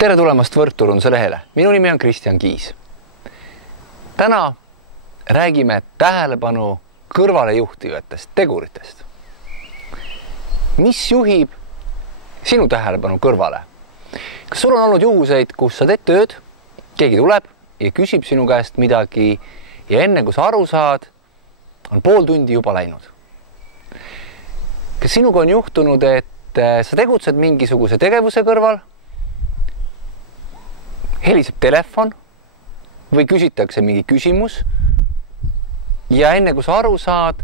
Tere tulemast Võrkturunduse lehele. Minu nimi on Kristjan Kiis. Täna räägime tähelepanu kõrvale juhtivatest teguritest. Mis juhib sinu tähelepanu kõrvale? Kas sul on olnud juhuseid, kus sa teed tööd, keegi tuleb ja küsib sinu käest midagi ja enne kui sa aru saad, on pool tundi juba läinud? Kas sinuga on juhtunud, et sa tegutsed mingisuguse tegevuse kõrval, heliseb telefon või küsitakse mingi küsimus ja enne kui sa aru saad,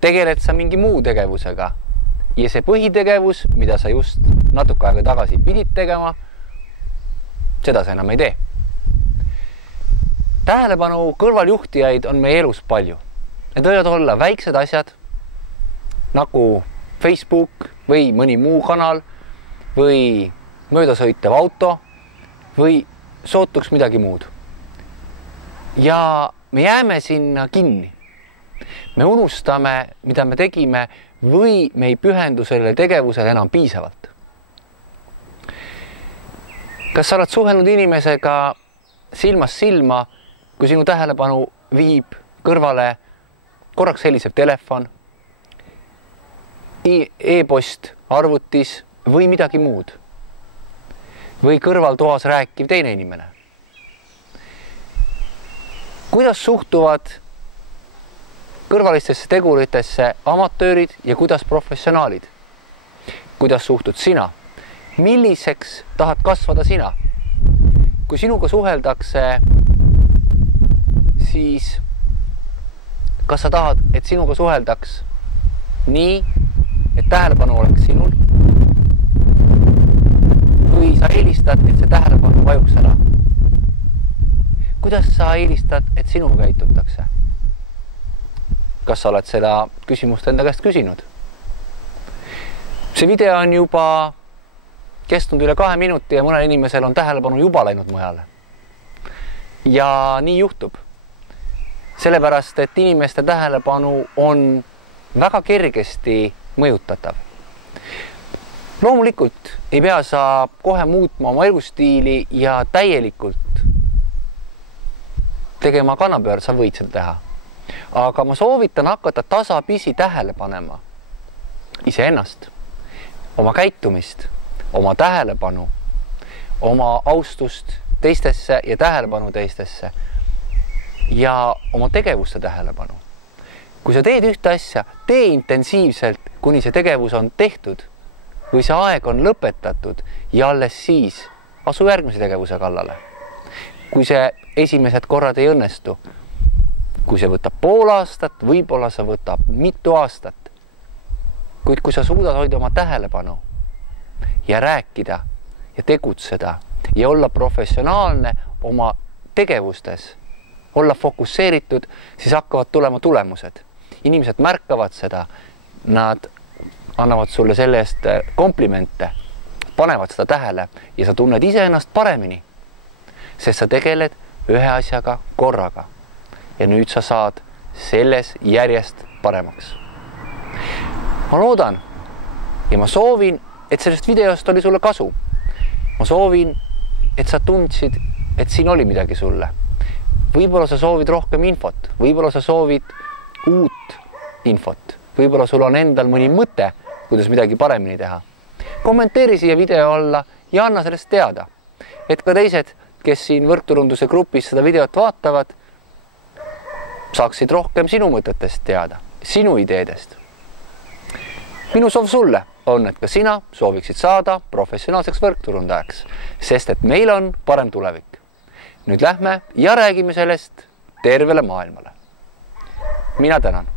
tegeled sa mingi muu tegevusega ja see põhitegevus, mida sa just natuke aega tagasi pidid tegema, seda sa enam ei tee. Tähelepanu kõrvaljuhtijaid on meie elus palju. Need võivad olla väiksed asjad nagu Facebook või mõni muu kanal või möödasõitev auto või sootuks midagi muud. Ja me jääme sinna kinni. Me unustame, mida me tegime või me ei pühendu sellele tegevusele enam piisavalt. Kas sa oled suhelnud inimesega silmast silma, kui sinu tähelepanu viib kõrvale korraks heliseb telefon, e-post arvutis või midagi muud? Või kõrval toas rääkiv teine inimene. Kuidas suhtuvad kõrvalistesse teguritesse amatöörid ja kuidas professionaalid? Kuidas suhtud sina? Milliseks tahad kasvada sina? Kui sinuga suheldakse, siis kas sa tahad, et sinuga suheldaks nii, et tähelepanu oleks sinul? Või sa eelistad, et see tähelepanu vajuks ära? Kuidas sa eelistad, et sinuga käitutakse? Kas sa oled seda küsimust enda käest küsinud? See video on juba kestnud üle 2 minuti ja mõnel inimesel on tähelepanu juba läinud mujale. Ja nii juhtub. Sellepärast, et inimeste tähelepanu on väga kergesti mõjutatav. Loomulikult ei pea sa kohe muutma oma elustiili ja täielikult tegema kannapöörd, sa võid seda teha. Aga ma soovitan hakata tasapisi tähele panema iseennast, oma käitumist, oma tähelepanu, oma austust teistesse ja tähelepanu teistesse ja oma tegevuste tähelepanu. Kui sa teed ühte asja, tee intensiivselt, kuni see tegevus on tehtud või see aeg on lõpetatud ja alles siis asu järgmise tegevuse kallale. Kui see esimesed korrad ei õnnestu, kui see võtab pool aastat, võib-olla see võtab mitu aastat, kuid kui sa suudad hoida oma tähelepanu ja rääkida ja tegutseda ja olla professionaalne oma tegevustes, olla fokusseeritud, siis hakkavad tulema tulemused. Inimesed märkavad seda, nad annavad sulle selle eest komplimente, panevad seda tähele ja sa tunned iseennast paremini, sest sa tegeled ühe asjaga korraga ja nüüd sa saad selles järjest paremaks. Ma loodan ja ma soovin, et sellest videost oli sulle kasu. Ma soovin, et sa tundsid, et siin oli midagi sulle. Võib-olla sa soovid rohkem infot, võib-olla sa soovid uut infot, võib-olla sul on endal mõni mõte, kuidas midagi paremini teha. Kommenteeri siia video alla ja anna sellest teada, et ka teised, kes siin Võrkturunduse grupis seda videot vaatavad, saaksid rohkem sinu mõtetest teada, sinu ideedest. Minu soov sulle on, et ka sina sooviksid saada professionaalseks võrkturundajaks, sest et meil on parem tulevik. Nüüd lähme ja räägime sellest tervele maailmale. Mina tänan.